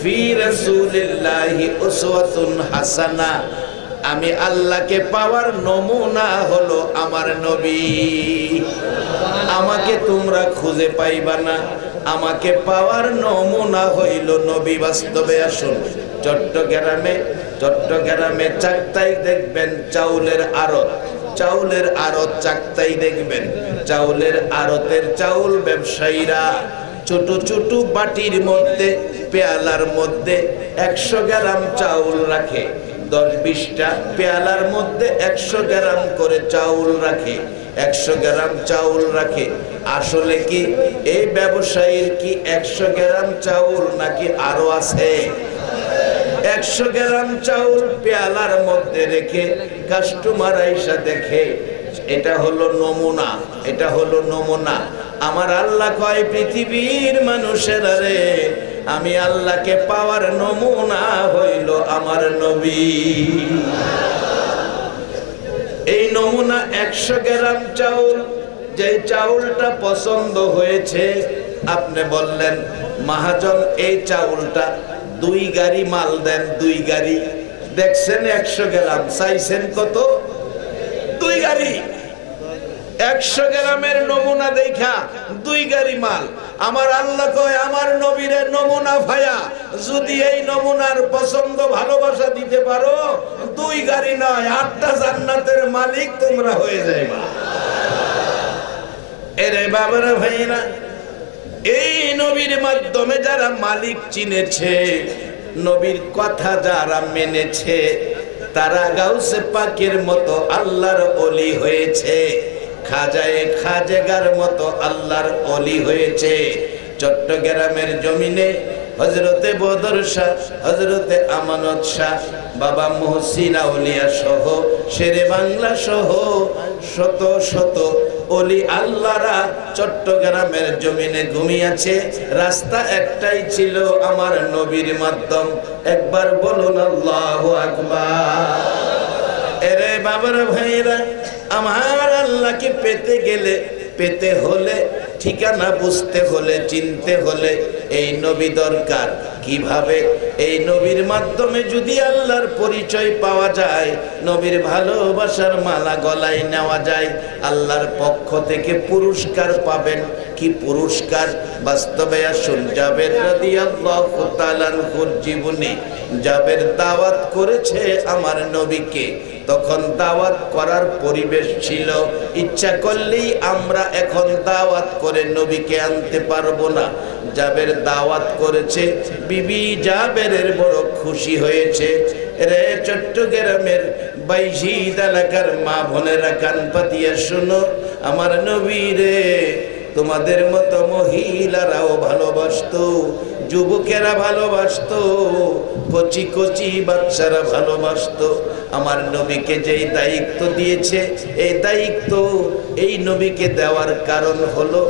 ফি রাসূলিল্লাহি উসওয়াতুন হাসানা। আমি আল্লাহকে পাওয়ার নমুনা হলো আমার নবী। আমাকে তোমরা খুঁজে পাইবা না, আমাকে পাওয়ার নমুনা হইল নবী। বাস্তবে আসুন, চট্টগ্রামে চাকতাই দেখবেন চাউলের আড়ত, চাউলের আড়ত চাকতাই দেখবেন। চাউলের আড়তের চাউল ব্যবসায়ীরা ছোট ছোট বাটির মধ্যে, পেয়ালার মধ্যে 100 গ্রাম চাউল রাখে। 10-20টা পেয়ালার মধ্যে 100 গ্রাম করে চাউল রাখে, 100 গ্রাম চাউল রাখে। আসলে কি এই ব্যবসায়ীর কি 100 গ্রাম চাউল নাকি আরো আছে? 100 গ্রাম চাউল পেয়ালার মধ্যে রেখে কাস্টমার আইসা দেখে, এটা হলো নমুনা, এটা হলো নমুনা। আমার আল্লাহ কয়, পৃথিবীর মানুষেরা রে, আমি আল্লাহকে পাওয়ার নমুনা হইল আমার নবী। এই নমুনা 100 গ্রাম চাউল, যে চাউলটা পছন্দ হয়েছে, আপনি বললেন মহাজন এই চাউলটা 2 গাড়ি মাল দেন, 2 গাড়ি। দেখছেন 100 গ্রাম, চাইছেন কত? 2 গাড়ি। 100 গ্রামের নমুনা দেখা 2 গাড়ি মাল। আমার আল্লাহ কয়, আমার নবীর নমুনা ভায়া যদি এই নমুনার পছন্দ ভালোবাসা দিতে পারো, 2 গাড়ি নয় 8টা জান্নাতের মালিক তোমরা হয়ে যাইবা। এরে বাবারা ভাইরা, এই নবীর মাধ্যমে যারা মালিক চিনেছে, নবীর কথা যারা মেনেছে, তারা গাউসে পাকের মতো আল্লাহর ওলি হয়েছে, খাজায়ে খাজেগার মতো আল্লাহর ওলি হয়েছে। চট্টগ্রামের জমিনে হযরতে বদর শাহ, হযরতে আমানত শাহ, বাবা মুহসিন আউলিয়া সহ, শেরে বাংলা সহ শত শত ওলি আল্লাহরা চট্টগ্রামের জমিনে ঘুমিয়েছে। রাস্তা একটাই ছিল, আমার নবীর মাধ্যম। একবার বলুন আল্লাহু আকবার। এরে বাবার ভাইরা, আমার আল্লাহকে পেতে গেলে, পেতে হলে, ঠিকানা বুঝতে হলে, চিনতে হলে এই নবী দরকার। কিভাবে? এই নবীর মাধ্যমে যদি আল্লাহর পরিচয় পাওয়া যায়, নবীর ভালোবাসার মালা গলায় নেওয়া যায়, আল্লাহর পক্ষ থেকে পুরস্কার পাবেন। কি পুরস্কার? বাস্তবে আসুন, জাবের রাদিয়াল্লাহু তাআলা আনহুর জীবনী। জাবের দাওয়াত করেছে আমার নবীকে, তখন দাওয়াত করার পরিবেশ ছিল। ইচ্ছা করলেই আমরা এখন দাওয়াত করে নবীকে আনতে পারবো না। জাবের দাওয়াত করেছে, বিবি জাবেরের বড় খুশি হয়েছে। রে চট্টগ্রামের বাইজিদ এলাকার মা বোনেরা, কান পাতিয়া শোনো, আমার নবী রে তোমাদের মতো মহিলারাও ভালোবাসতো, যুবকেরা ভালোবাসতো, কচি কচি বাচ্চারা ভালোবাসতো। আমার নবীকে যেই দায়িত্ব দিয়েছে, এই দায়িত্ব এই নবীকে দেওয়ার কারণ হলো,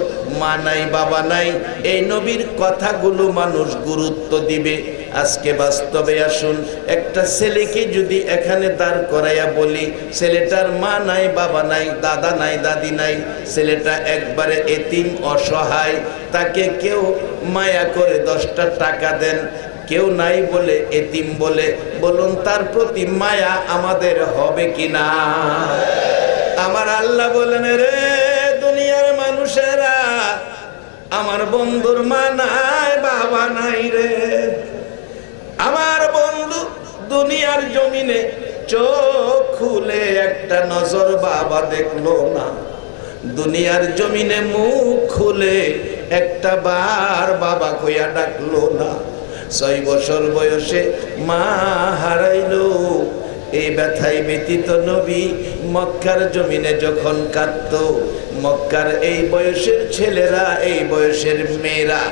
মা নাই বাবা নাই, এই নবীর কথাগুলো মানুষ গুরুত্ব দিবে। আজকে বাস্তবে আসুন, একটা ছেলেকে যদি এখানে দাঁড় করাইয়া বলি, ছেলেটার মা নাই বাবা নাই, দাদা নাই দাদি নাই, ছেলেটা একবারে এতিম অসহায়, তাকে কেউ মায়া করে 10টা টাকা দেন, কেউ নাই বলে এতিম বলে, বলুন তার প্রতি মায়া আমাদের হবে কিনা? আমার আল্লাহ বলেন, রে দুনিয়ার মানুষেরা, আমার বন্ধুর মা নাই বাবা নাই রে। আমার বন্ধু দুনিয়ার জমিনে চোখ খুলে একটা নজর বাবা দেখলো না, দুনিয়ার জমিনে মুখ খুলে একটা বার বাবা কইয়া ডাকলো না। 6 বছর বয়সে মা হারাইলো। এই ব্যথায় ব্যতীত নবী মক্কার জমিনে যখন কাঁদতো, মক্কার এই বয়সের ছেলেরা, এই বয়সের মেয়েরা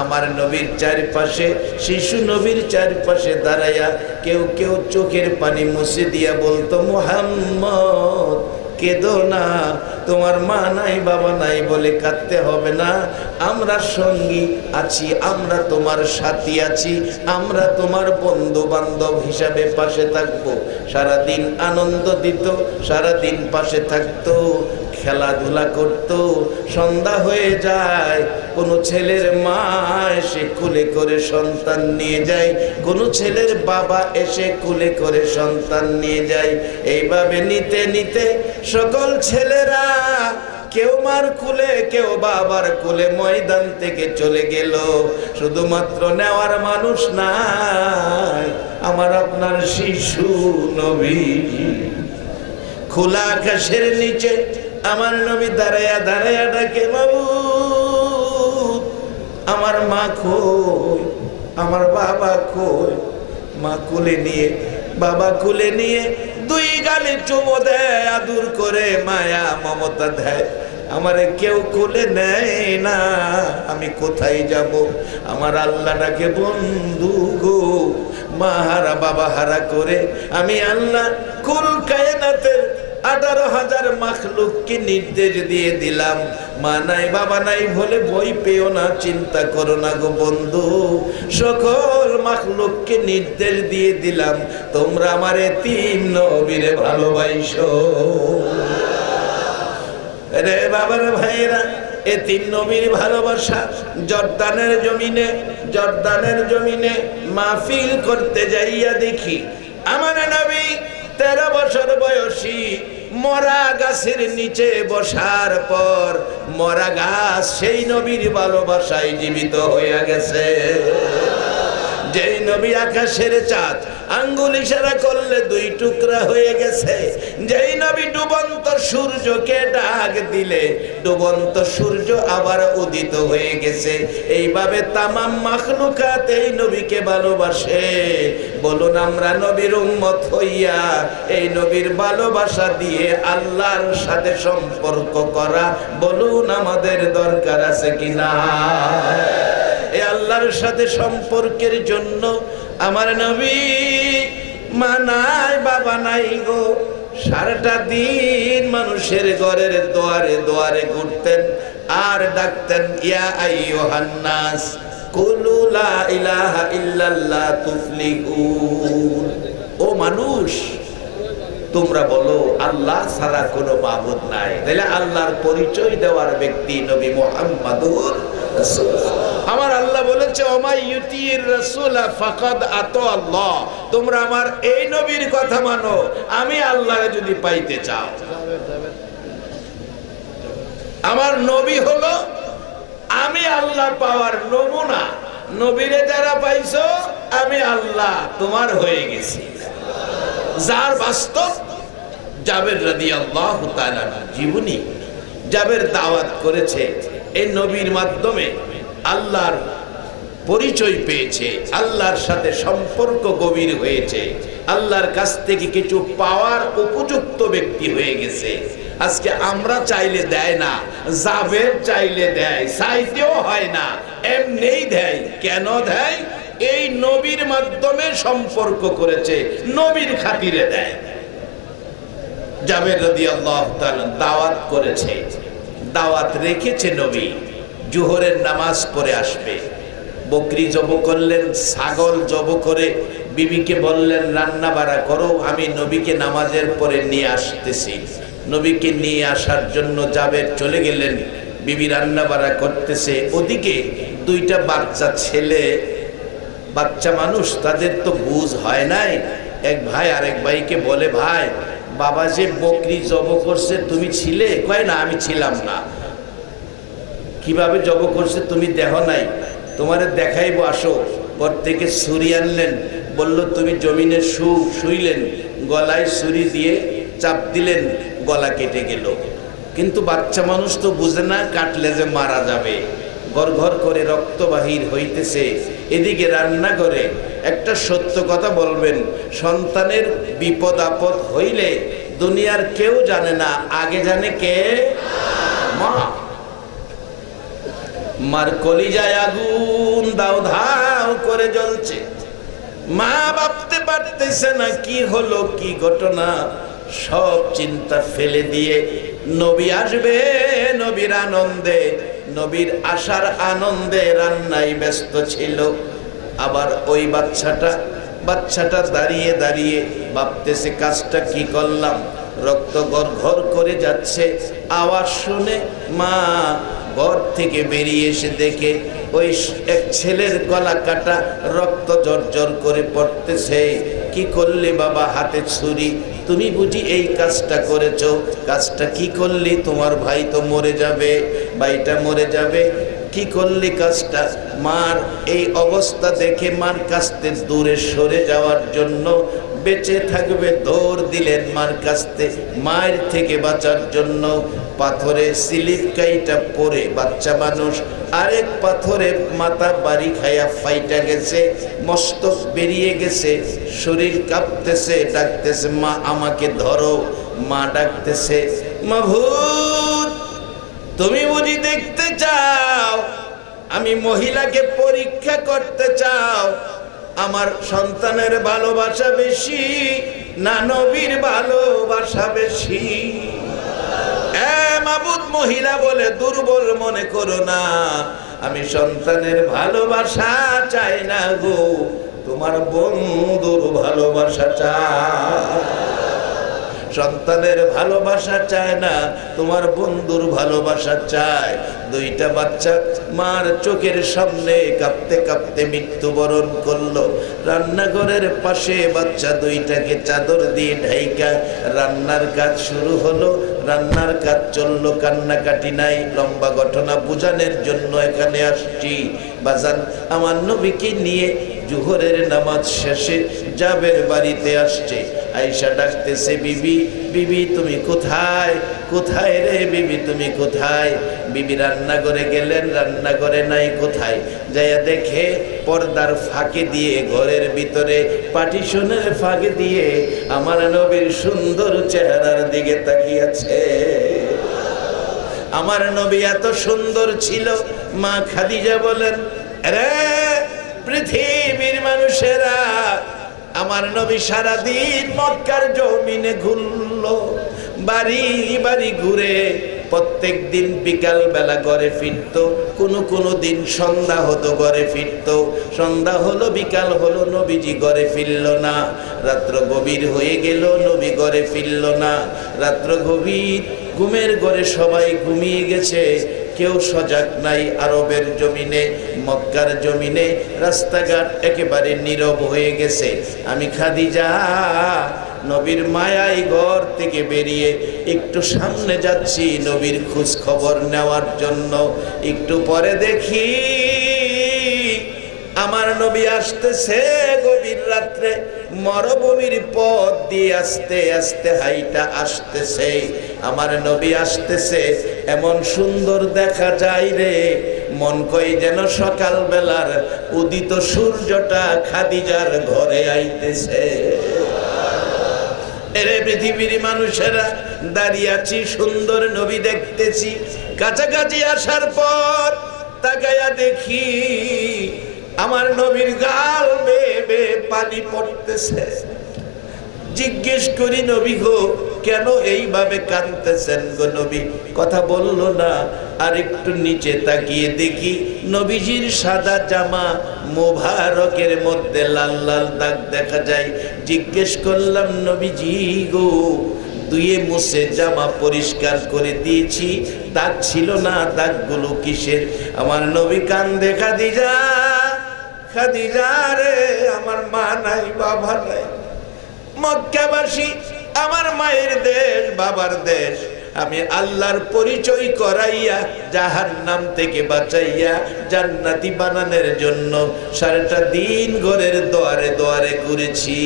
আমার নবীর চারপাশে, শিশু নবীর চারপাশে দাঁড়াইয়া কেউ কেউ চোখের পানি মুছে দিয়া বলতো, মুহাম্মদ কেঁদো না, তোমার মা নাই বাবা নাই বলে কাঁদতে হবে না, আমরা সঙ্গী আছি, আমরা তোমার সাথী আছি, আমরা তোমার বন্ধু বান্ধব হিসাবে পাশে থাকবো। সারাদিন আনন্দ দিত, সারাদিন পাশে থাকতো। খেলাধুলা করত, সন্ধ্যা হয়ে যায়, কোন ছেলের মা এসে কুলে করে সন্তান নিয়ে যায়, কোন ছেলের বাবা এসে কুলে করে সন্তান নিয়ে যায়। এইভাবে নিতে নিতে সকল ছেলেরা কেউ মার কুলে কেউ বাবার কুলে ময়দান থেকে চলে গেল। শুধুমাত্র নেওয়ার মানুষ নাই, আমার আপনার শিশু নবী। খোলা আকাশের নিচে আমার নবী দাঁড়ায়া দাঁড়ায়া ডাকে, মাবুদ আমার মা কই, আমার বাবা কই। মা কুলে নিয়ে বাবা কুলে নিয়ে দুই গালে চুমো দেয়, আদর করে মায়া মমতা দেয়। আমারে কেউ কুলে নেয় না, আমি কোথায় যাব? আমার আল্লাহ ডাকে, বন্ধু গো, মা হারা বাবা হারা করে আমি আল্লাহ কুল কায়নাতের 18,000 মাখলুককে নির্দেশ দিয়ে দিলাম, মা নাই বাবা নাই বলে ভয় পেও না, চিন্তা করো না গো বন্ধু। সকল মাখলুককে নির্দেশ দিয়ে দিলাম, তোমরা আমার এতিম নবীরে ভালোবাসো। রে বাবার ভাইরা, এতিম নবীর ভালোবাসা জর্দানের জমিনে মাহফিল করতে যাইয়া দেখি আমার নবী 13 বছর বয়সী মরা গাছের নিচে বসার পর মরা গাছ সেই নবীর ভালোবাসায় জীবিত হয়ে গেছে। যেই নবী আকাশের চাঁদ আঙ্গুল ইশারা করলে 2 টুকরা হয়ে গেছে, যেই নবী ডুবন্ত সূর্যকে ডাক দিলে ডুবন্ত সূর্য আবার উদিত হয়ে গেছে। এইভাবে তামাম মাখলুকাত এই নবীকে ভালোবাসে। বলুন আমরা নবীর উম্মত হইয়া এই নবীর ভালোবাসা দিয়ে আল্লাহর সাথে সম্পর্ক করা, বলুন আমাদের দরকার আছে কিনা? এই আল্লাহর সাথে সম্পর্কের জন্য আমার নবী মা নাই বাবা নাই গো, সারাটা দিন মানুষের ঘরের দুয়ারে দুয়ারে ঘুরতেন আর ডাকতেন, ইয়া আইয়ুহান নাস কুলু লা ইলাহা ইল্লাল্লাহ তুফলিহুন। ও মানুষ, তোমরা বলো আল্লাহ ছাড়া কোনো মাবুদ নাই। তাহলে আল্লাহর পরিচয় দেওয়ার ব্যক্তি নবী মুহাম্মদুর রাসূলুল্লাহ। আমার আল্লাহ বলেছে, ওমাই ইউতির রাসূলা ফাকাদ আতা আল্লাহ। তোমরা আমার এই নবীর কথা মানো, আমি আল্লাহকে যদি পাইতে চাও। আমার নবী হলো আমি আল্লাহ পাওয়ার নমুনা। নবীরে যারা পাইছো আমি আল্লাহ তোমার হয়ে গেছি। যার বাস্তব জাবের রাদিয়াল্লাহু তাআলা জীবনী, জাবের দাওয়াত করেছে, এই নবীর মাধ্যমে আল্লাহর পরিচয় পেয়েছে, আল্লাহর সাথে সম্পর্ক গভীর হয়েছে, আল্লাহর কাছ থেকে কিছু পাওয়ার উপযুক্ত ব্যক্তি হয়ে গেছে। আজকে আমরা চাইলে দেয় না, জাবের চাইলে দেয়, চাইতেও হয় না, এমনিই দেয়। কেন দেয়? এই নবীর মাধ্যমে সম্পর্ক করেছে, নবীর খাতিরে দেয়। জাবের রাদিয়াল্লাহু তাআলা দাওয়াত করেছে, দাওয়াত রেখেছে নবী, জোহরের নামাজ পড়ে আসবে। বকরি জব করলেন, ছাগল জব করে বিবিকে বললেন রান্না বাড়া করো, আমি নবীকে নামাজের পরে নিয়ে আসতেছি। নবীকে নিয়ে আসার জন্য জাবের চলে গেলেন, বিবি রান্না বাড়া করতেছে। ওদিকে 2টা বাচ্চা ছেলে, বাচ্চা মানুষ, তাদের তো বুঝ হয় নাই। এক ভাই আরেক ভাইকে বলে, ভাই বাবা যে বকরি জব করছে তুমি ছিলে? কয় না, আমি ছিলাম না। কিভাবে জব করছে তুমি দেখো নাই? তোমারে দেখাইবো, আসো। ঘর থেকে ছুরি আনলেন, বলল তুমি জমিনে শুইলেন, গলায় ছুরি দিয়ে চাপ দিলেন, গলা কেটে গেল। কিন্তু বাচ্চা মানুষ তো বুঝে না, কাটলে যে মারা যাবে। ঘর ঘর করে রক্ত বাহির হইতেছে। এদিকে রান্না করে একটা সত্য কথা বলবেন, সন্তানের বিপদ আপদ হইলে দুনিয়ার কেউ জানে না, আগে জানে কে? মা। মার কলিজায় আগুন দাও ধাও করে জ্বলছে। মা ভাবতে পারতেছে না কি হলো, কি ঘটনা। সব চিন্তা ফেলে দিয়ে নবী আসবে, নবীর আনন্দে, নবীর আসার আনন্দে রান্নায় ব্যস্ত ছিল। আবার ওই বাচ্চাটা দাঁড়িয়ে দাঁড়িয়ে ভাবতেছে কাজটা কি করলাম। রক্ত গড়ঘড় করে যাচ্ছে। আওয়াজ শুনে মা ঘর থেকে বেরিয়ে এসে দেখে ওই এক ছেলের গলা কাটা, রক্ত জর্জর করে পড়তেছে। কি করলে বাবা? হাতে ছুরি। তুমি বুঝি এই কাজটা করেছো? কাজটা কি করলি? তোমার ভাই তো মরে যাবে, ভাইটা মরে যাবে, কি করলি কাজটা? মার এই অবস্থা দেখে মার কাছ থেকে দূরে সরে যাওয়ার জন্য, বেঁচে থাকবে দৌড় দিলেন মার কাছ থেকে, মায়ের থেকে বাঁচার জন্য। পাথরে স্লিপ কাইটা পড়ে বাচ্চা মানুষ আরেক পাথরে মাথা বাড়ি খাইয়া ফাইটা গেছে, মস্তক বেরিয়ে গেছে, শরীর কাঁপতেছে, ডাকতেছে মা আমাকে ধরো। মা ডাকতেছে মাভূত তুমি বুঝি দেখতে চাও আমি মহিলাকে পরীক্ষা করতে চাও আমার সন্তানের ভালোবাসা বেশি না নবীর ভালোবাসা বেশি? মাবুদ মহিলা বলে দুর্বল মনে করো না, আমি সন্তানের ভালোবাসা চাই না গো, তোমার বন্ধুর ভালোবাসা চাই। সন্তানের ভালোবাসা চায় না, তোমার বন্ধুর ভালোবাসা চায়। দুইটা বাচ্চা মার চোখের সামনে কাঁপতে কাঁপতে মৃত্যুবরণ করলো। রান্নাঘরের পাশে বাচ্চা দুইটাকে চাদর দিয়ে ঢাইকা রান্নার কাজ শুরু হলো। রান্নার কাজ চললো, কান্নাকাটি নাই। লম্বা ঘটনা বুঝানোর জন্য এখানে আসছি। বাজান আমার নবীকে নিয়ে জোহরের নামাজ শেষে জাবের বাড়িতে আসছে। আয়েশা ডাকতেছে বিবি, বিবি তুমি কোথায়? কোথায় রে বিবি তুমি কোথায়? বিবি রান্নাঘরে গেলেন, রান্নাঘরে নাই। কোথায়? যাইয়া দেখে পর্দার ফাঁকে দিয়ে ঘরের ভিতরে পার্টিশনের ফাঁকে দিয়ে আমার নবীর সুন্দর চেহারার দিকে তাকিয়েছে। আমার নবী এত সুন্দর ছিল। মা খাদিজা বলেন রে পৃথিবীর মানুষেরা, আমার নবী সারাদিন মক্কার জমিনে ঘুরলো, বাড়ি বাড়ি ঘুরে প্রত্যেক দিন বিকাল বেলা ঘরে ফিরতো। কোনো দিন সন্ধ্যা হতো ঘরে ফিরতো। সন্ধ্যা হলো, বিকাল হলো, নবীজি ঘরে ফিরল না। রাত্র গভীর হয়ে গেল, নবী ঘরে ফিরল না। রাত্র গভীর, ঘুমের ঘরে সবাই ঘুমিয়ে গেছে, কেউ সজাগ নাই। আরবের জমিনে, মক্কার জমিনে রাস্তাঘাট একেবারে নীরব হয়ে গেছে। আমি খাদিজা নবীর মায়াই ঘর থেকে বেরিয়ে একটু সামনে যাচ্ছি নবীর খোঁজ খবর নেওয়ার জন্য। একটু পরে দেখি আমার নবী আসতেছে গভীর রাত্রে, মরুভূমির পথ দিয়ে আস্তে আস্তে হাইটা আসতেছে। আমার নবী আসতেছে, এমন সুন্দর দেখা যায় রে, মন কই যেন সকাল বেলার উদিত সূর্যটা খাদিজার ঘরে আইতেছে। এরে পৃথিবীর মানুষেরা, দাঁড়িয়ে আছি, সুন্দর নবী দেখতেছি। কাছাকাছি আসার পর তাকায়া দেখি আমার নবীর গাল বেয়ে বেয়ে পানি পড়তেছে। জিজ্ঞেস করি নবী গো কেন এইভাবে কাঁদতেছেন গো নবী? কথা বললো না। আর একটু নিচে তাকিয়ে দেখি নবীজির সাদা জামা মোবারকের মধ্যে লাল লাল দাগ দেখা যায়। জিজ্ঞেস করলাম নবীজি গো, ধুয়ে মুছে জামা পরিষ্কার করে দিয়েছি, দাগ ছিল না, দাগগুলো কিসের? আমার নবী কান্দে, খাদিজা খাদিজা রে, আমার মা নাই বাবা নাই, মক্কাবাসী আমার মায়ের দেশ বাবার দেশ, আমি আল্লাহর পরিচয় করাইয়া জাহান্নাম থেকে বাঁচাইয়া জান্নাতি বানানোর জন্য সারাটা দিন ঘরের দুয়ারে দুয়ারে ঘুরেছি।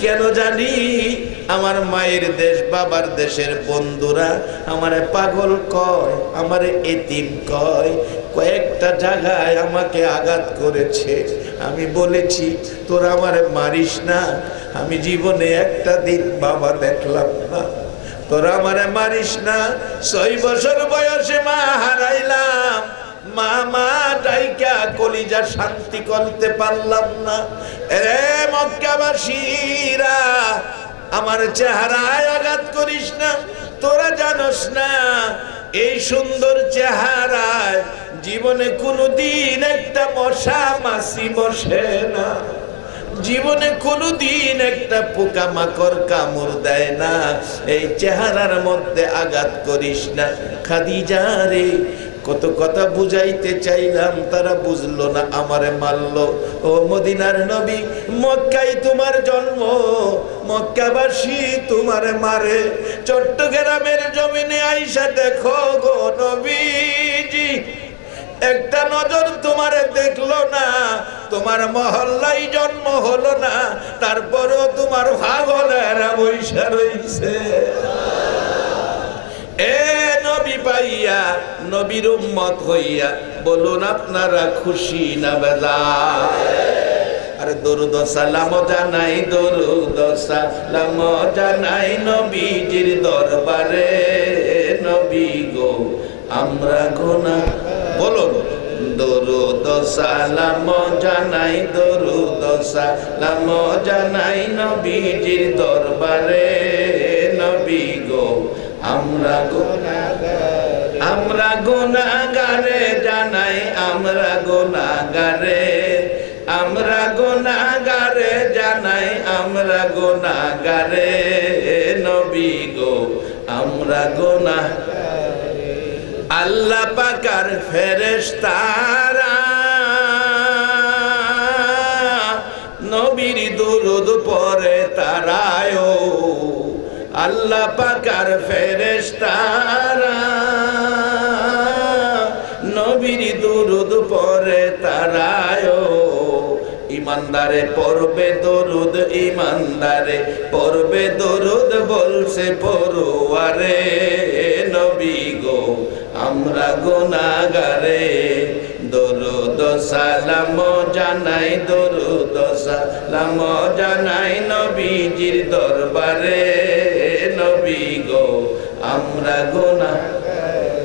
কেন জানি আমার মায়ের দেশ বাবার দেশের বন্ধুরা আমারে পাগল কয়, আমারে এতিম কয়। কয়েকটা জায়গায় আমাকে আঘাত করেছে। আমি বলেছি তোরা আমারে মারিস না, আমি জীবনে একটা দিন বাবা দেখলাম না, তোরা আমারে মারিস না। 6 বছর বয়সে মা হারাইলাম, মা ডাইকা কলিজা শান্তি করতে পারলাম না। রে মক্কাবাসীরা, আমার চেহারায় আঘাত করিস না। তোরা জানোস না এই সুন্দর চেহারায় জীবনে কোনোদিন একটা মশা মাছি বসে না। জীবনে কোনোদিন একটা পোকামাকড় কামড় দেয় না। এই চেহারার মধ্যে আঘাত করিস না। খাদিজা রে, কত কথা বুঝাইতে চাইলাম, তারা বুঝলো না, আমারে মারলো। ও মদিনার নবী, মক্কায় তোমার জন্ম, মক্কাবাসী তোমারে মারে। চট্টগ্রামের জমিনে আইসা দেখো গো নবীজি, একটা নজর তোমারে দেখলো না, তোমার মহল্লায় জন্ম হলো না, তারপরও তোমার পাগলেরা বইসা রইছে। এ নবী পাইয়া, নবীর উম্মত হইয়া বলুন আপনারা খুশি না বেজার? আরে দরুদ সালাম জানাই, দরুদ সালাম জানাই নবীজির দরবারে। নবী গো আমরা গুনাহ, বলুন দরুদ সালাম জানাই, দরুদ সালাম জানাই নবীজির দরবারে। নবী গো আমরা গুনাহগারে জানাই, আমরা গুনাহগারে, আমরা গুনাহগারে জানাই, আমরা গুনাহগারে। নবী গো আমরা গুনাহ, আল্লাহ পাকের ফেরেশতারা নবীর দুরূদ পড়ে তারায়। আল্লাহ পাকের ফেরেশতারা নবীর দুরূদ পড়ে তারায়। ইমানদারে পড়বে দরুদ, ইমানদারে পড়বে দরুদ, বলছে পড়ুয়ারে। নবী গো আমরা গুনাহগারে, দরুদ সালাম জানাই, দরুদ সালাম জানাই নবীজির দরবারে। নবী গো আমরা গুনাহগারে,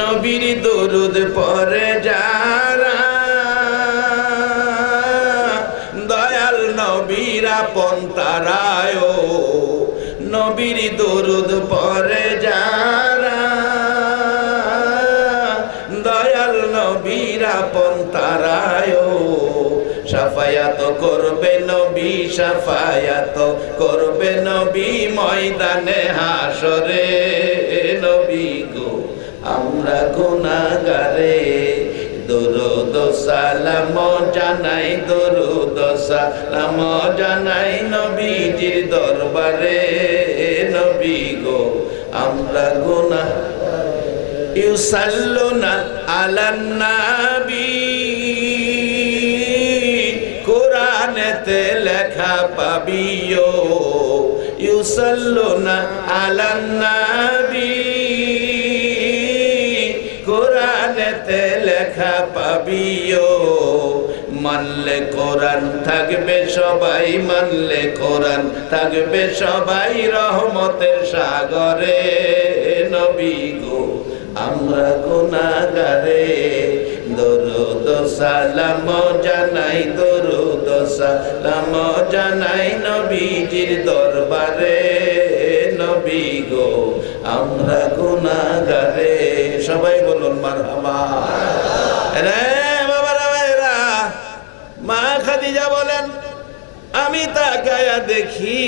নবীর দরুদ পড়ে যারা দয়াল নবীর আপন তারায়। নবীর দরুদ পড়ে যারা দয়াল নবীর আপন তারায়। শাফায়াত করবে নবী, শাফায়াত করবে নবী ময়দানে হাসরে। নবী গো আমরা গুনাহগারে, দরুদ সালাম জানাই, দরুদ সালাম জানাই নবীজির দরবারে। নবী গো আমরা গুনাহগারে, ইউসাল্লুনা আলান নবী, কোরআনেতে লেখা পাবিও। ইউসাল্লুনা আলান নবী, কোরআনেতে লেখা পাবিও। মানলে কোরআন থাকবে সবাই, মানলে কোরআন থাকবে সবাই রহমতের সাগরে। নবী গো আমরা গুনাহগারে, দরুদ সালাম জানাই, দরুদ সালাম জানাই নবীজির দরবারে। নবী গো আমরা গুনাহগারে। সবাই বলুন মারহাবা। রে বাবারা ভাইরা, মা খাদিজা বলেন আমি তাকায়া দেখি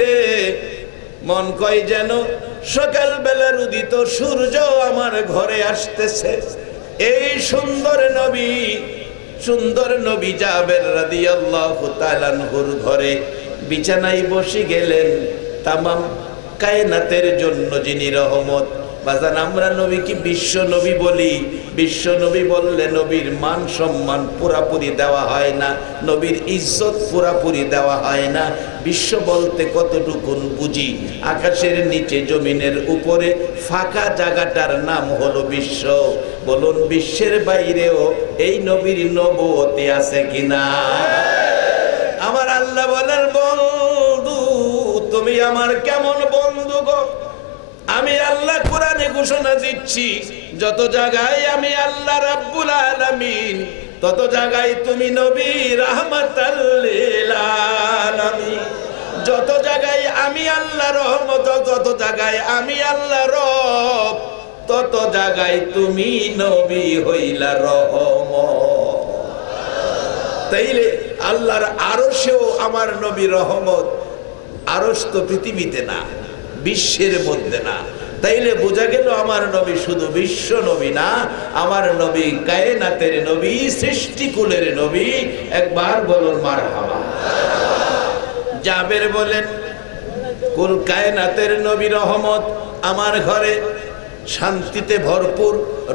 রে, মন কয় যেন সকাল বেলার উদিত সূর্য আমার ঘরে আসতেছে। এই সুন্দর নবী জাবের রাদিয়াল্লাহু তাআলা আনহুর ঘরে বিছানায় বসে গেলেন। তামাম কায়নাতের জন্য যিনি রহমত। বাজান আমরা নবীকে বিশ্ব নবী বলি, বিশ্ব নবী বললে নবীর মান সম্মান পুরাপুরি দেওয়া হয় না, নবীর ইজ্জত পুরাপুরি দেওয়া হয় না। বিশ্ব বলতে কতটুকুন বুঝি? আকাশের নিচে জমিনের উপরে ফাঁকা জায়গাটার নাম হলো বিশ্ব। বলুন বিশ্বের বাইরেও এই নবীর নবুয়ত আছে কিনা? আমার আল্লাহ বলেন বন্ধু তুমি আমার কেমন বন্ধু গো? আমি আল্লাহ কোরআনে ঘোষণা দিচ্ছি, যত জায়গায় আমি আল্লাহ রাব্বুল আলামিন, তত জায়গায় তুমি নবী রাহমাতাল লিল আলামিন। যত জায়গায় আমি আল্লাহ রহমত, তত জায়গায় আমি আল্লাহ রব, তত জায়গায় তুমি নবী হইলা রহমত। তাইলে আল্লাহর আরশেও আমার নবী রহমত। আরশ তো পৃথিবীতে না, বিশ্বের মধ্যে না। তাইলে বোঝা গেল আমার নবী শুধু বিশ্ব নবী না, আমার নবী কায়নাতের নবী, সৃষ্টিকুলের নবী। একবার বলুন মারহাবা। জাবের বলেন, কুল কায়নাতের নবী রহমত আমার ঘরে, শান্তিতে ভরপুর,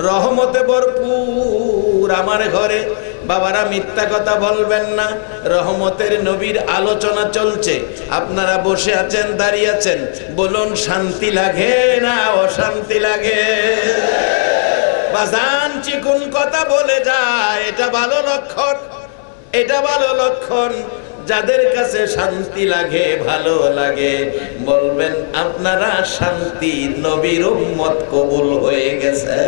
রহমতে ভরপুর আমার ঘরে। বাবারা মিথ্যা কথা বলবেন না, রহমতের নবীর আলোচনা চলছে, আপনারা বসে আছেন, দাঁড়িয়ে আছেন, বলুন শান্তি লাগে না অশান্তি লাগে? বাজান চিকুন কথা বলে যায়, এটা ভালো লক্ষণ, এটা ভালো লক্ষণ। যাদের কাছে শান্তি লাগে, ভালো লাগে, বলবেন আপনারা শান্তি নবীর উম্মত কবুল হয়ে গেছে।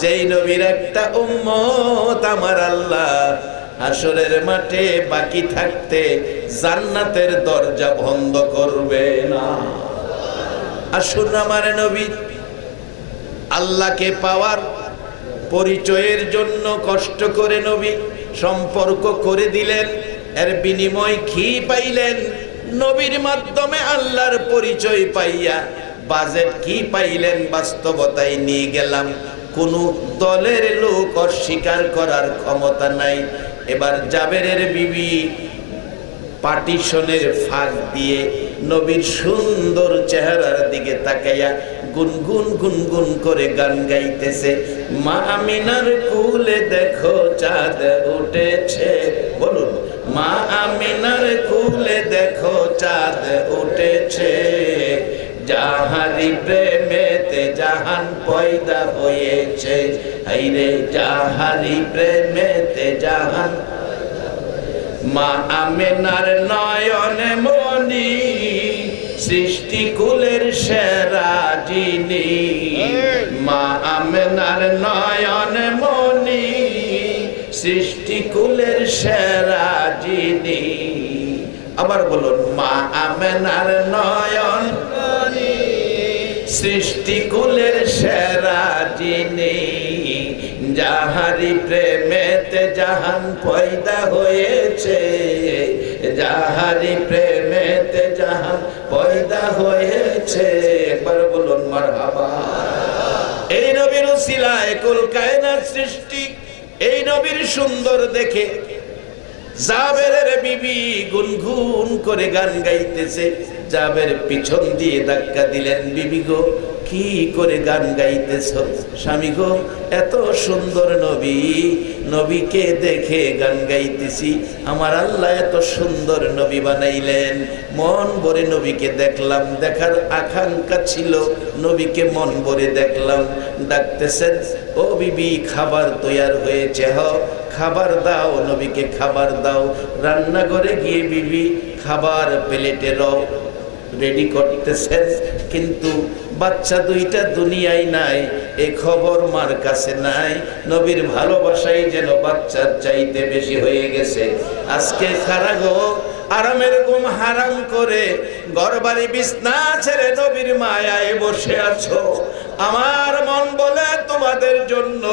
যেই নবীর একটা উম্মত আমার আল্লাহ হাসরের মাঠে বাকি থাকতে জান্নাতের দরজা বন্ধ করবে না। আসুন আমার নবী আল্লাহকে পাওয়ার পরিচয়ের জন্য কষ্ট করে নবী সম্পর্ক করে দিলেন, এর বিনিময় কি পাইলেন? নবীর মাধ্যমে আল্লাহর পরিচয় পাইয়া বাজেট কি পাইলেন? বাস্তবতায় নিয়ে গেলাম। কোন দলের লোক অস্বীকার করার ক্ষমতা নাই। এবার জাবেরের বিবি পার্টিশনের ফাঁক দিয়ে নবীর সুন্দর চেহারার দিকে তাকাইয়া গুনগুন গুনগুন করে গান গাইতেছে। মা আমিনার কুলে দেখো চাঁদ উঠেছে, বলুন মা আমিনার কুলে দেখো চাঁদ উঠেছে, যাহারি প্রেমেতে জাহান পয়দা হয়েছে। হাইরে যাহারি প্রেমেতে জাহান। মা আমিনার নয়নে মনি, সৃষ্টিকুলের সেরা যিনি। মা আমিনার নয়নে মনি, সৃষ্টিকুলের সেরা যিনি। আবার বলুন মা আমিনার নয়ন মনি, সৃষ্টিকুলের সেরা যিনি, যাহারি প্রেমেতে জাহান পয়দা হয়েছে, যাহারি প্রেমেতে জাহান পয়দা হয়েছে। একবার বলুন মারহাবা। এই নবীর উসিলায় কুল কায়নাত সৃষ্টি, এই নবীর সুন্দর দেখে জাবেরের বিবি গুনগুন করে গান গাইতেছে। জাবের পিছন দিয়ে ধাক্কা দিলেন, বিবি গো কি করে গান গাইতেছ? স্বামী গো এত সুন্দর নবী, নবীকে দেখে গান গাইতেছি। আমার আল্লাহ এত সুন্দর নবী বানাইলেন, মন ভরে নবীকে দেখলাম, দেখার আকাঙ্ক্ষা ছিল, নবীকে মন ভরে দেখলাম। ডাকতেছেন, ও বিবি খাবার তৈয়ার হয়েছে, হ খাবার দাও, নবীকে খাবার দাও। রান্নাঘরে গিয়ে বিবি খাবার প্লেটে রেডি করতেছেন, কিন্তু বাচ্চা দুইটা দুনিয়ায় নাই, এই খবর মার কাছে নাই। নবীর ভালোবাসাই যেন বাচ্চার চাইতে বেশি হয়ে গেছে। আজকে খারা গো আরামের ঘুম হারাম করে ঘরবাড়ি বিছনা ছেড়ে নবীর মায়ায় বসে আছো। আমার মন বলে তোমাদের জন্য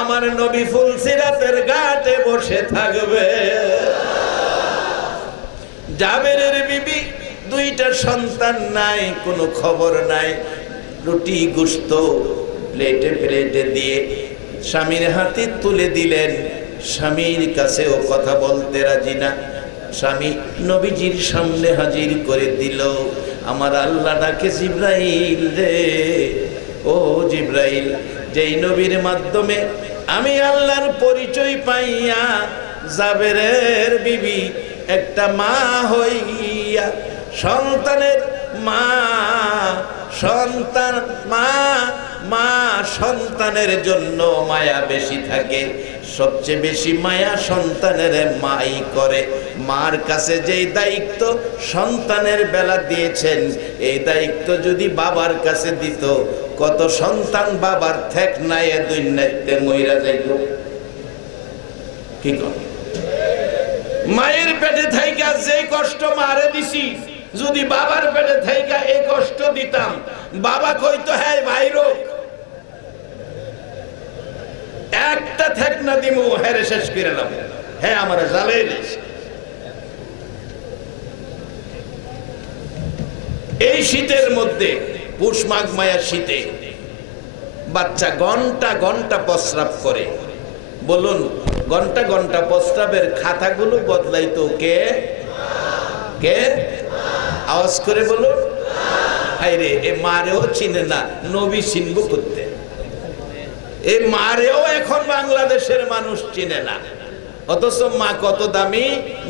আমার নবী ফুলসিরাতের ঘাটে বসে থাকবে। জাবেরের বিবি দুইটা সন্তান নাই, কোনো খবর নাই। রুটি গোশত প্লেটে প্লেটে দিয়ে স্বামীর হাতে তুলে দিলেন। স্বামীর কাছেও কথা বলতে রাজি না। স্বামী নবীজির সামনে হাজির করে দিল। আমার আল্লাহ ডাকে, জিব্রাইল রে, ও জিব্রাইল, যেই নবীর মাধ্যমে আমি আল্লাহর পরিচয় পাইয়া জাবেরের বিবি একটা মা হইয়া, সন্তানের মা, সন্তান মা, মা সন্তানের জন্য মায়া বেশি থাকে। সবচেয়ে বেশি মায়া সন্তানের মাই করে। মার কাছে যেই দায়িত্ব সন্তানের বেলা দিয়েছেন, এই দায়িত্ব যদি বাবার কাছে দিত, কত সন্তান বাবার ঠেক নাই দুই নাইতে মইরা যাইত। কি কর? মায়ের পেটে থাইকা যে কষ্ট মারে দিছি, যদি বাবার পেটে থাইকা এই কষ্ট দিতাম, বাবা কইতো হ্যাঁ ভাই রোগ একটা থেক না দিমু হেরে শেষ করে নাম। হ্যাঁ আমার জ্বালাই দিয়েছে। এই শীতের মধ্যে, পুষ মাঘ মায়া শীতে বাচ্চা ঘন্টা ঘন্টা প্রস্রাব করে। বলুন, ঘন্টা ঘন্টা প্রস্রাবের খাতাগুলো বদলাইতো কে? কে? আওয়াজ করে বলুন। হায়রে, এ মারেও চিনে না, নবী চিনবো করতে। এ মারেও এখন বাংলাদেশের মানুষ চিনে না, অথচ মা কত দামি।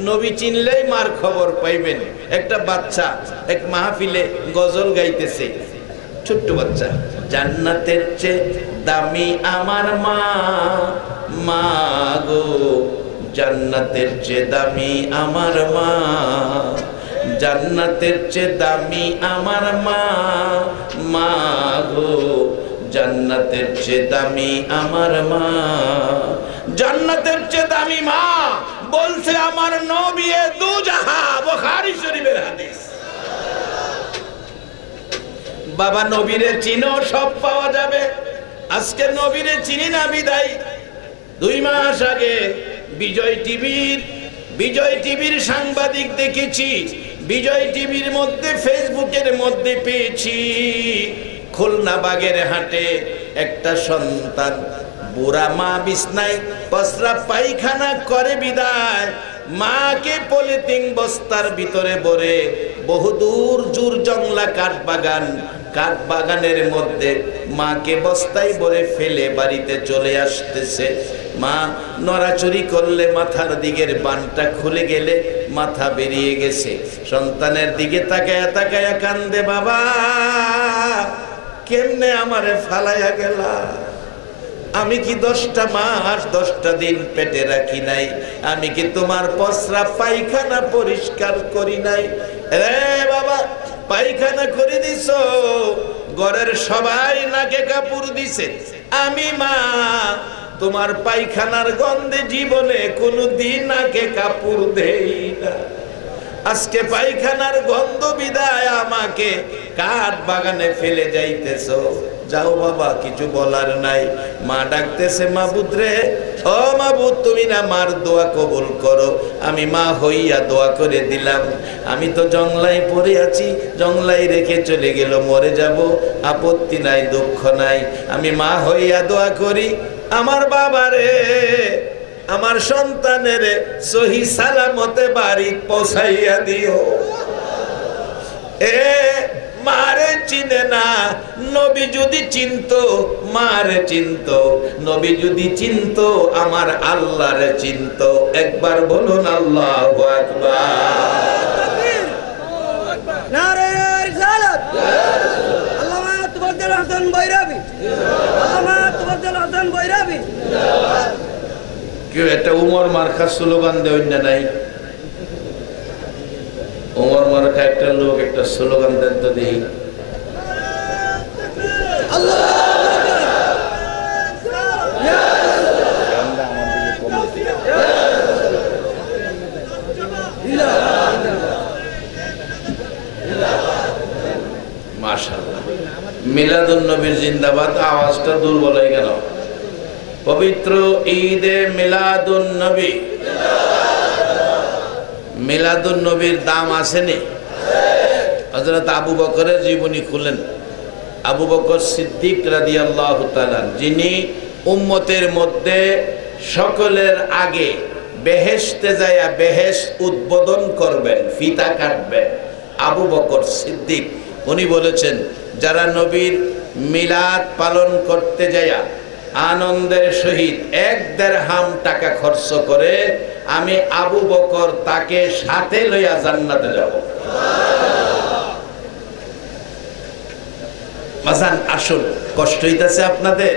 নবী চিনলেই মার খবর পাইবেন। একটা বাচ্চা এক মাহফিলে গজল গাইতেছে, ছোট্ট বাচ্চা, জান্নাতের চেয়ে দামি আমার মা, মা গো জান্নাতের চেয়ে দামি আমার মা, জান্নাতের চেয়ে দামি আমার মা, মা গো জান্নাতের চেয়ে দামি আমার মা, জান্নাতের চেয়ে দামি মা বলছে আমার নবী দুজাহা, বুখারী শরীফের হাদিস। বাবা নবীরে চিনো, সব পাওয়া যাবে। আজকে নবীরে চিনি না বিদায় 2 মাস আগে বিজয় টিভির সাংবাদিক দেখেছি, বিজয় টিভির মধ্যে ফেসবুকের মধ্যে পেয়েছি, খুলনা বাগেরহাটে একটা সন্তান, বুড়া মা বিছনায় প্রস্রাব পায়খানা করে বিদায় মাকে পলিথিন বস্তার ভিতরে ভরে বহুদূর জুর জংলা কাঠবাগানের মধ্যে মাকে বস্তায় ভরে ফেলে বাড়িতে চলে আসতেছে। মা নড়াচড়ি করলে মাথার দিকের বানটা খুলে গেলে মাথা বেরিয়ে গেছে। সন্তানের দিকে তাকায়া তাকায়া কান্দে, বাবা কেমনে আমারে ফালাইয়া গেলা, আমি কি 10টা মাস 10টা দিন পেটে রাখি নাই, আমি কি তোমার প্রস্রাব পায়খানা পরিষ্কার করি নাই? রে বাবা, পায়খানা করে দিছো, ঘরের সবাই নাকে কাপড় দিছে, আমি মা তোমার পায়খানার গন্ধে জীবনে কোনোদিন নাকে কাপড় দেই না। আজকে পায়খানার গন্ধ বিদায় আমাকে কাঠ বাগানে ফেলে যাইতেছো, যাও বাবা, কিছু বলার নাই। মা ডাকতেছে, মাবুদ রে, ও মাবুদ, তুমি না মার দোয়া কবুল করো। আমি মা হইয়া দোয়া করে দিলাম, আমি তো জংলায় পড়ে আছি, জংলায় রেখে চলে গেল, মরে যাব, আপত্তি নাই, দুঃখ নাই। আমি মা হইয়া দোয়া করি, আমার বাবারে, আমার সন্তানের সহি সালামতে বাড়ি পৌঁছাইয়া দিও। এ মারে চিনে না, নবী যদি চিনতো মারে চিনতো, নবী যদি চিনতো আমার আল্লাহরে চিনতো। একবার বলুন আল্লাহু আকবার। নারে রিসালাত। আল্লামা তুফাজ্জল হাসান বৈরাবী, আল্লামা তুফাজ্জল হাসান বৈরাবী। কেউ একটা উমর মার্কা স্লোগান দেয় না? নাই, উমর মার্কা একটা লোক একটা স্লোগান দেন তো দেখি। মাশাআল্লাহ, মিলাদুন নবীর জিন্দাবাদ। আওয়াজটা দুর্বল হয়ে গেল। পবিত্র ঈদে মিলাদুন নবী, মিলাদুন নবীর দাম আসেনি? হযরত আবু বকরের জীবনী খুলেন। আবু বকর সিদ্দিক রাদিয়াল্লাহু তাআলা, যিনি উম্মতের মধ্যে সকলের আগে বেহেশতে যায়া বেহেশ উদ্বোধন করবেন, ফিতা কাটবেন, আবু বকর সিদ্দিক, উনি বলেছেন, যারা নবীর মিলাদ পালন করতে যায়া আনন্দের সহিত 1 দিরহাম টাকা খরচ করে, আমি আবু বকর তাকে সাথে লইয়া জান্নাতে যাব। মাসান, আসুন, কষ্ট হইতাছে আপনাদের?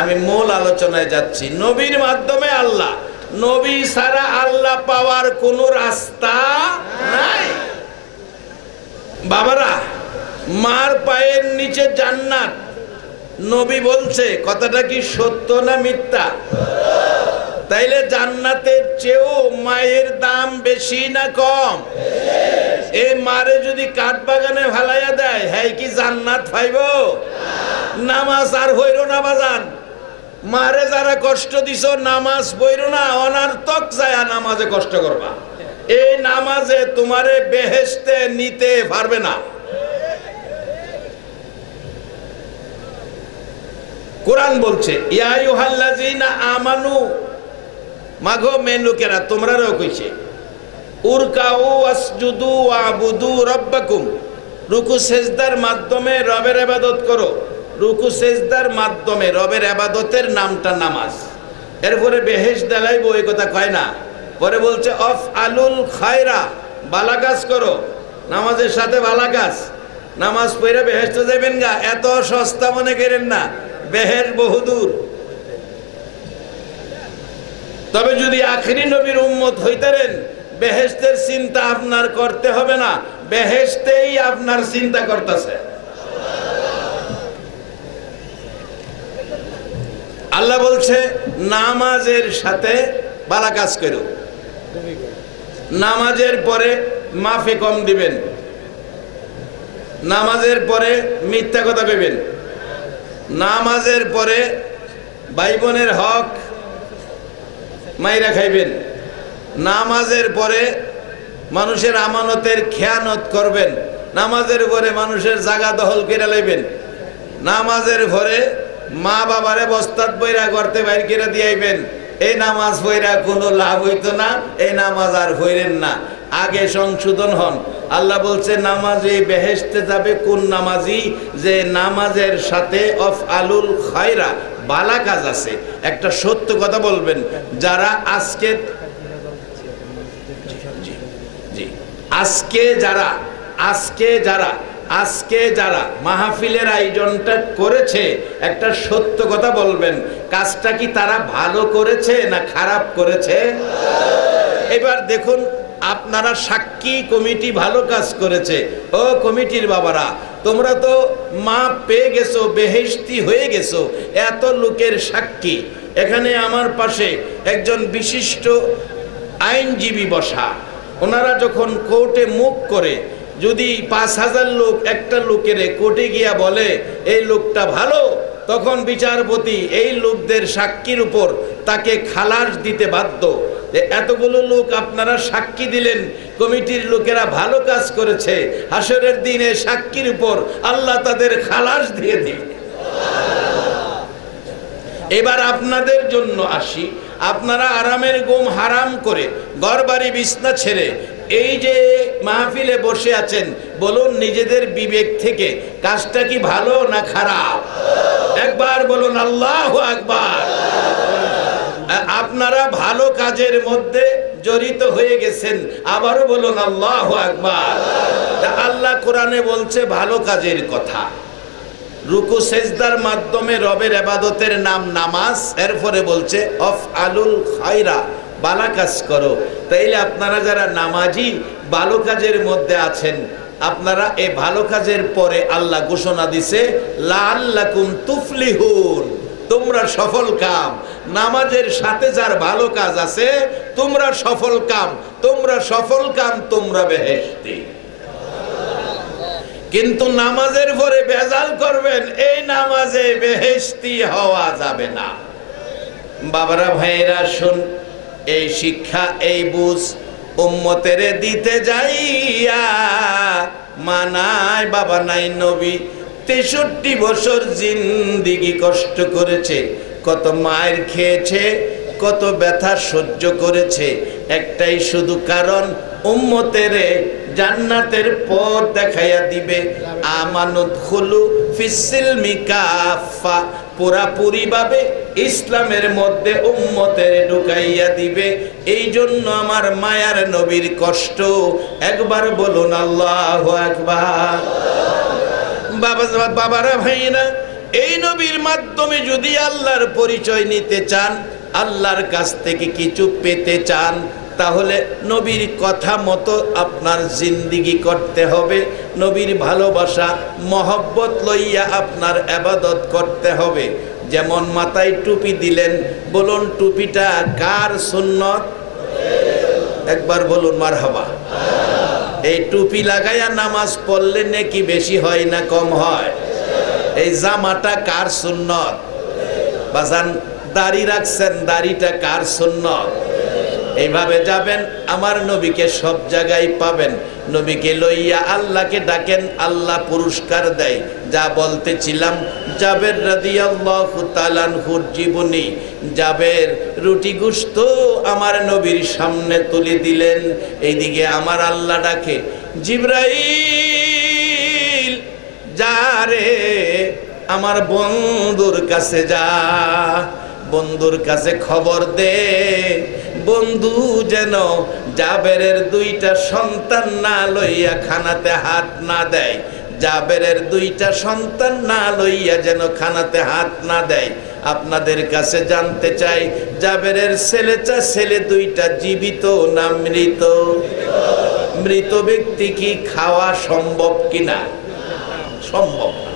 আমি মূল আলোচনায় যাচ্ছি। নবীর মাধ্যমে আল্লাহ, নবী ছাড়া আল্লাহ পাওয়ার কোনো রাস্তা নাই। বাবারা, মার পায়ের নিচে জান্নাত, নবী বলছে, কথাটা কি সত্য না মিথ্যা? তাইলে জান্নাতের চেয়েও মায়ের দাম বেশি না কম? এই মারে যদি কাঠ বাগানে ফেলাইয়া দেয়, হ্যাঁ কি জান্নাত পাইব? নামাজ আর হইল না বাজান, মারে যারা কষ্ট দিছ নামাজ পড়ো না, অনার্থক যায় নামাজে কষ্ট করবা। এই নামাজে তোমারে বেহেশতে নিতে পারবে না। কোরআন বলছে ইয়া আইয়ুহাল্লাযীনা আমানু, মাগো মেনুকেরা তোমরাও কইছে, উরকাউ ওয়াসজুদু ওয়াবুদু রাব্বাকুম, রুকু সেজদার মাধ্যমে রবের ইবাদত করো। রুকু সেজদার মাধ্যমে রবের ইবাদতের নামটা নামাজ। এরপরে বেহেশত দেলাইবো এই কথা কয় না, পরে বলছে অফ আলুল খায়রা, ভালো কাজ করো। নামাজের সাথে ভালো কাজ, নামাজ পড়ে বেহেশত যাবেন গা, এত সস্তা মনে করেন না, বেহেশত বহুদূর। তবে যদি আখেরি নবীর উম্মত হইতারেন, বেহেশতের চিন্তা আপনার করতে হবে না, বেহেশতেই আপনার চিন্তা করতেছে। আল্লাহ বলছে নামাজের সাথে ভালো কাজ করো। নামাজের পরে মাফে কম দিবেন, নামাজের পরে মিথ্যা কথা কইবেন, নামাজের পরে ভাই বোনের হক মাইরা খাইবেন, নামাজের পরে মানুষের আমানতের খেয়ানত করবেন, নামাজের পরে মানুষের জায়গা দখল করে লইবেন, নামাজের পরে মা বাবারে বস্তাত বইরা করতে বাইর করে দিয়াইবেন। এই নামাজ পড়া কোনো লাভ হইতো না, এই নামাজ আর পড়েন না, আগে সংশোধন হন। আল্লাহ বলছে নামাজে বেহেশতে যাবে কোন নামাজি, যে নামাজের সাথে অফ আলুল খায়রা, ভালো কাজ আছে। একটা সত্য কথা বলবেন, যারা আজকে যারা মাহফিলের আয়োজনটা করেছে, একটা সত্য কথা বলবেন, কাজটা কি তারা ভালো করেছে না খারাপ করেছে? এবার দেখুন, আপনারা সাক্ষী, কমিটি ভালো কাজ করেছে। ও কমিটির বাবারা, তোমরা তো মা পেয়ে গেছো, বেহেশতি হয়ে গেছো, এত লোকের সাক্ষী। এখানে আমার পাশে একজন বিশিষ্ট আইনজীবী বসা, ওনারা যখন কোর্টে মুখ করে, যদি ৫,০০০ লোক একটা লোকের কোর্টে গিয়া বলে এই লোকটা ভালো, তখন বিচারপতি এই লোকদের সাক্ষীর উপর তাকে খালাস দিতে বাধ্য। এতগুলো লোক আপনারা সাক্ষী দিলেন, কমিটির লোকেরা ভালো কাজ করেছে, হাসরের দিনে সাক্ষীর উপর আল্লাহ তাদের খালাস দিয়ে দিবে। এবার আপনাদের জন্য আসি, আপনারা আরামের ঘুম হারাম করে ঘরবাড়ি বিছনা ছেড়ে এই যে মাহফিলে বসে আছেন, বলুন নিজেদের বিবেক থেকে কাজটা কি ভালো না খারাপ? একবার বলুন আল্লাহু আকবার। আপনারা ভালো কাজের মধ্যে জড়িত হয়ে গেছেন, আবারও বলুন আল্লাহু আকবার। আল্লাহ কোরআনে বলছে ভালো কাজের কথা, রুকু সেজদার মাধ্যমে রবের ইবাদতের নাম নামাজ। এরপরে বলছে অফ আলুল খায়রা, ভালো কাজ করো। তাইলে আপনারা যারা নামাজি, ভালো কাজের মধ্যে আছেন, আপনারা এই ভালো কাজের পরে আল্লাহ ঘোষণা দিছে লাআল্লাকুম তুফলিহুন, তোমরা সফল কাম। নামাজের সাথে যার ভালো কাজ আছে, তোমরা সফল কাম, তোমরা সফল কাম, তোমরা বেহেশতি। কিন্তু নামাজের পরে বেজাল করবেন, এই নামাজে বেহেশতি হওয়া যাবে না। বাবারা ভাইরা শুন, এই শিক্ষা, এই বুঝ উম্মতের দিতে যাইয়া মানায় বাবা নাই নবী ৬৩ বছর জিন্দিগি কষ্ট করেছে, কত মায়ের খেয়েছে, কত ব্যথা সহ্য করেছে, একটাই শুধু কারণ, উম্মতেরে জান্নাতের পথ দেখাইয়া দিবে। আমানত খুলু ফিসিলমি কাফা, পুরাপুরি ভাবে ইসলামের মধ্যে উম্মতের ঢুকাইয়া দিবে। এই জন্য আমার মায়ার নবীর কষ্ট, একবার বলুন আল্লাহু আকবার। বাবারা ভাইরা, এই নবীর মাধ্যমে যদি আল্লাহর পরিচয় নিতে চান, আল্লাহর কাছ থেকে কিছু পেতে চান, তাহলে নবীর কথা মতো আপনার জিন্দিগি করতে হবে। নবীর ভালোবাসা মহব্বত লইয়া আপনার ইবাদত করতে হবে। যেমন মাথায় টুপি দিলেন, বলুন টুপিটা কার সুন্নত? একবার বলুন মারহাবা। এই টুপি লাগাইয়া নামাজ পড়লে নেকি বেশি হয় না কম হয়? এই জামাটা কার সুন্নত? বাজান দাড়ি রাখছেন, দাড়িটা কার সুন্নত? এইভাবে যাবেন, আমার নবীকে সব জায়গায় পাবেন। নবীকে লইয়া আল্লাহকে ডাকেন, আল্লাহ পুরস্কার দেয়। যা বলতেছিলাম, জাবের রাদিয়াল্লাহু তাআলা আনহুর জীবনী। জাবের রুটি গুস্ত আমার নবীর সামনে তুলে দিলেন। এইদিকে আমার আল্লাহ ডাকে, জিবরাইল যা রে, আমার বন্ধুর কাছে যা, বন্ধুর কাছে খবর দে, বন্ধু যেন জাবেরের দুইটা সন্তান না লইয়া খানাতে হাত না দেয়। জাবেরের দুইটা সন্তান না লইয়া যেন খানাতে হাত না দেয়। আপনাদের কাছে জানতে চাই, জাবেরের ছেলে দুইটা জীবিত না মৃত? মৃত ব্যক্তি কি খাওয়া সম্ভব কিনা? সম্ভব না।